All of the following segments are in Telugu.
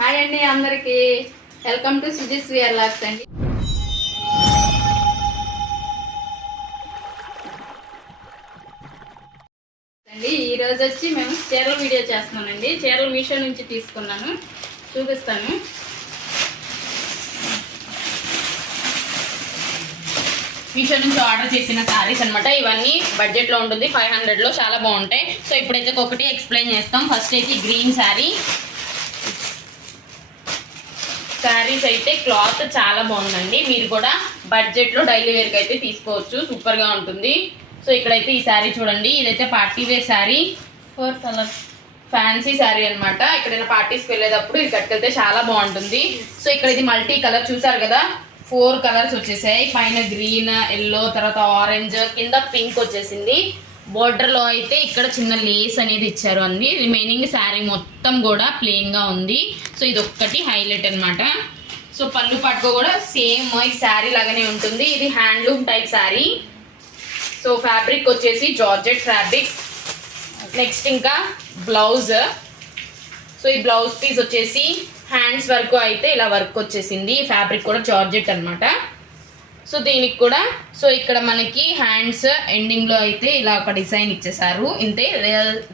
హాయ్ అండి అందరికి. Welcome to Suji's wear lux అండి. అండి ఈ రోజు వచ్చి మేము చీరల వీడియో చేస్తున్నానండి. చీరలు మీషో నుంచి తీసుకున్నాను. చూపిస్తాను. మీషో నుంచి ఆర్డర్ చేసిన శారీస్ అనమాట ఇవన్నీ బడ్జెట్లో ఉంటుంది. ఫైవ్ హండ్రెడ్లో చాలా బాగుంటాయి. సో ఇప్పుడైతే ఒకటి ఎక్స్ప్లెయిన్ చేస్తాం. ఫస్ట్ అయితే గ్రీన్ శారీ శారీస్ అయితే క్లాత్ చాలా బాగుందండి. మీరు కూడా బడ్జెట్లో డైలీ వేర్కి అయితే తీసుకోవచ్చు. సూపర్గా ఉంటుంది. సో ఇక్కడైతే ఈ శారీ చూడండి. ఇదైతే party wear sari. Four colour fancy sari అన్నమాట. ఎక్కడైనా పార్టీస్కి వెళ్ళేటప్పుడు ఇది కట్టుకెళ్తే చాలా బాగుంటుంది. సో ఇక్కడ ఇది మల్టీ కలర్ చూసారు కదా? ఫోర్ కలర్స్ వచ్చేసాయి. పైన గ్రీన్ ఎల్లో తర్వాత ఆరెంజ్ కింద పింక్ వచ్చేసింది. బోర్డర్లో అయితే ఇక్కడ చిన్న లేస్ అనేది ఇచ్చారు అండి రిమైనింగ్ శారీ మొత్తం కూడా ప్లెయిన్గా ఉంది. సో ఇది ఒక్కటి హైలైట్ అనమాట సో పళ్ళు పట్టుకో కూడా సేమ్ ఈ శారీ లాగానే ఉంటుంది. ఇది handloom type sari so fabric వచ్చేసి జార్జెట్ ఫ్యాబ్రిక్ నెక్స్ట్ ఇంకా బ్లౌజ్ సో ఈ బ్లౌజ్ పీస్ వచ్చేసి హ్యాండ్స్ వరకు అయితే ఇలా వర్క్ వచ్చేసింది. ఫ్యాబ్రిక్ కూడా జార్జెట్ అనమాట సో దీనికి కూడా సో ఇక్కడ మనకి హ్యాండ్స్ ఎండింగ్లో అయితే ఇలా ఒక డిజైన్ ఇచ్చేసారు ఇంతే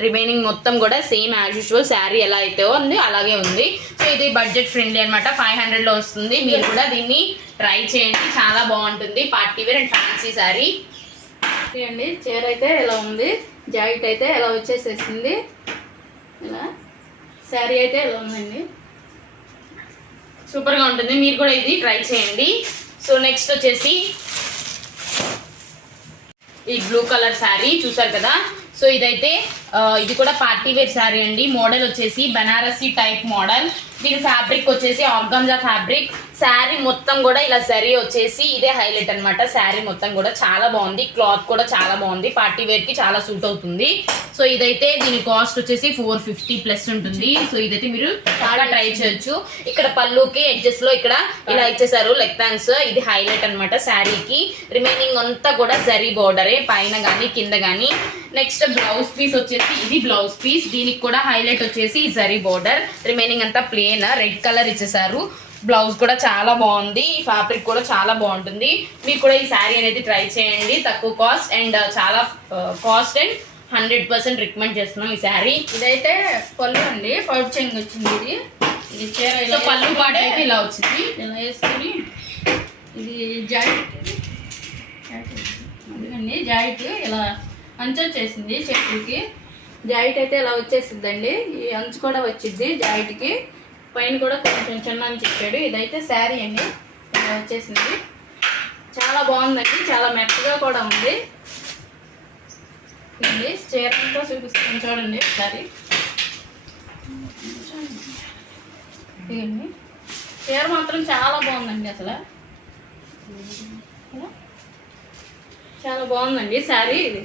రిమైనింగ్ మొత్తం కూడా సేమ్ యాజ్ యూజువల్ శారీ ఎలా అయితే ఉంది అలాగే ఉంది. సో ఇది బడ్జెట్ ఫ్రెండ్లీ అనమాట ఫైవ్ హండ్రెడ్లో వస్తుంది. మీరు కూడా దీన్ని ట్రై చేయండి. చాలా బాగుంటుంది. Party wear and fancy sari అండి చీర అయితే ఇలా ఉంది? జాకెట్ అయితే ఇలా వచ్చేసేసింది? ఇలా. శారీ అయితే ఇలా ఉందండి? సూపర్గా ఉంటుంది. మీరు కూడా ఇది ట్రై చేయండి. సో నెక్స్ట్ వచ్చేసి ఈ బ్లూ కలర్ శారీ చూసారు కదా? సో ఇదైతే ఇది కూడా పార్టీ వేర్ శారీ అండి. మోడల్ వచ్చేసి బనారసి టైప్ మోడల్. దీని ఫ్యాబ్రిక్ వచ్చేసి ఆర్గంజా ఫ్యాబ్రిక్ శారీ మొత్తం కూడా ఇలా జరీ వచ్చేసి ఇదే హైలైట్ అన్నమాట. శారీ మొత్తం కూడా చాలా బాగుంది. క్లాత్ కూడా చాలా బాగుంది. పార్టీ వేర్కి చాలా సూట్ అవుతుంది. సో ఇదైతే దీని కాస్ట్ వచ్చేసి ఫోర్ ఫిఫ్టీ ప్లస్ ఉంటుంది. సో ఇదైతే మీరు చాలా ట్రై చేయొచ్చు. ఇక్కడ పళ్ళుకి ఎడ్జెస్లో ఇక్కడ ఇలా ఇచ్చేసారు లెగ్ ప్యాంట్స్ ఇది హైలైట్ అన్నమాట శారీకి. రిమైనింగ్ అంతా కూడా జరీ బోర్డరే పైన గానీ కింద గానీ. నెక్స్ట్ బ్లౌజ్ పీస్ వచ్చేసి ఇది బ్లౌజ్ పీస్ దీనికి కూడా హైలైట్ వచ్చేసి జరీ బోర్డర్ రిమైనింగ్ అంతా ప్లేన్ రెడ్ కలర్ ఇచ్చేసారు. బ్లౌజ్ కూడా చాలా బాగుంది. ఈ ఫ్యాబ్రిక్ కూడా చాలా బాగుంటుంది. మీరు కూడా ఈ శారీ అనేది ట్రై చేయండి. తక్కువ కాస్ట్ అండ్ చాలా cost and hundred percent recommend చేస్తున్నాం ఈ శారీ ఇదైతే పళ్ళు అండి. పౌడ్ చెంగ్ వచ్చింది ఇది. ఇది చీర పళ్ళు పాట అయితే ఇలా వచ్చింది. ఇలా వేసుకొని ఇది జాకెట్. జాకెట్ ఇలా అంచు వచ్చేసింది చెట్టుకి. జాకెట్ అయితే ఇలా వచ్చేసిద్దండి ఈ అంచు కూడా వచ్చింది జాకెట్కి పైన కూడా కొంచెం చిన్న అంచు ఇచ్చాడు. ఇదైతే శారీ అండి. ఇలా వచ్చేసింది. చాలా బాగుందండి. చాలా మెత్తగా కూడా ఉంది. ఇది చీర అంతా చూపిస్తాను చూడండి ఒకసారి. చీర మాత్రం చాలా బాగుందండి అసలు. చాలా బాగుందండి శారీ ఇది.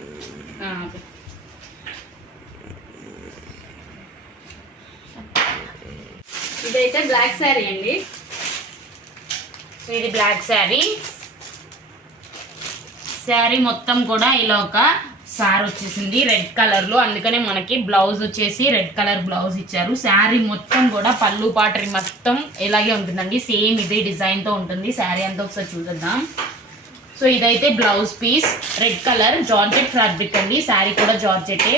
ఇదైతే బ్లాక్ శారీ అండి. సో ఇది బ్లాక్ శారీ. శారీ మొత్తం కూడా ఇలా ఒక సార్ వచ్చేసింది రెడ్ కలర్లో. అందుకనే మనకి బ్లౌజ్ వచ్చేసి రెడ్ కలర్ బ్లౌజ్ ఇచ్చారు. శారీ మొత్తం కూడా పళ్ళు పాటరి మొత్తం ఇలాగే ఉంటుందండి. సేమ్ ఇదే డిజైన్తో ఉంటుంది. శారీ అంతా ఒకసారి చూసేద్దాం. సో ఇదైతే blouse piece red colour georgette fabric అండి. శారీ కూడా జార్జెటే.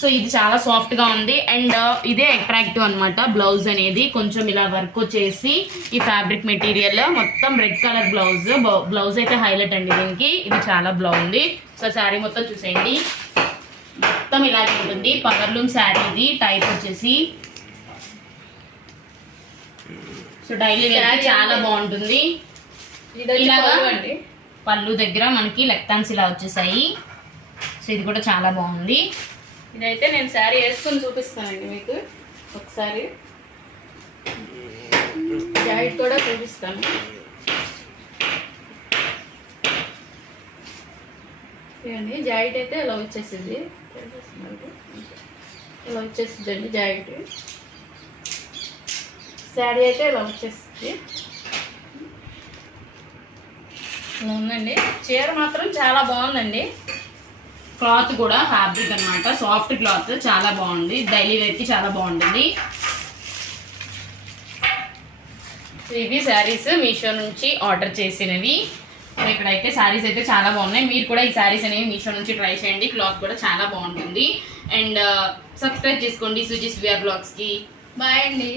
సో ఇది చాలా సాఫ్ట్గా ఉంది. అండ్ ఇదే అట్రాక్టివ్ అన్నమాట బ్లౌజ్ అనేది. కొంచెం ఇలా వర్క్ వచ్చేసి ఈ ఫ్యాబ్రిక్ మెటీరియల్ మొత్తం రెడ్ కలర్ బ్లౌజ్. బ్లౌజ్ అయితే హైలైట్ అండి దీనికి. ఇది చాలా బాగుంది. సో శారీ మొత్తం చూసేయండి. మొత్తం ఇలాగే ఉంటుంది. పవర్లూమ్ శారీ ఇది. టైప్ వచ్చేసి. సో డైలీ చాలా బాగుంటుంది. ఇలాగా? పళ్ళు దగ్గర మనకి లెక్టాన్స్ ఇలా వచ్చేసాయి. సో ఇది కూడా చాలా బాగుంది. ఇదైతే నేను శారీ వేసుకొని చూపిస్తానండి మీకు. ఒకసారి. జాకెట్ కూడా చూపిస్తాను. ఇదండి జాకెట్ అయితే ఇలా వచ్చేసింది. ఇలా వచ్చేసింది అండి జాకెట్. శారీ అయితే ఇలా వచ్చేసింది. ఇలా ఉందండి. చీర మాత్రం చాలా బాగుందండి. క్లాత్ కూడా ఫ్యాబ్రిక్ అన్నమాట. సాఫ్ట్ క్లాత్ చాలా బాగుంది. డైలీ వేర్ చాలా బాగుంటుంది. ఇవి శారీస్ మీషో నుంచి ఆర్డర్ చేసినవి. ఇక్కడైతే శారీస్ అయితే చాలా బాగున్నాయి. మీరు కూడా ఈ శారీస్ అనేవి మీషో నుంచి ట్రై చేయండి. క్లాత్ కూడా చాలా బాగుంటుంది. అండ్ uh, సబ్స్క్రైబ్ చేసుకోండి. సుజిస్ విఆర్ బ్లాగ్స్కి. బాయ్ అండి.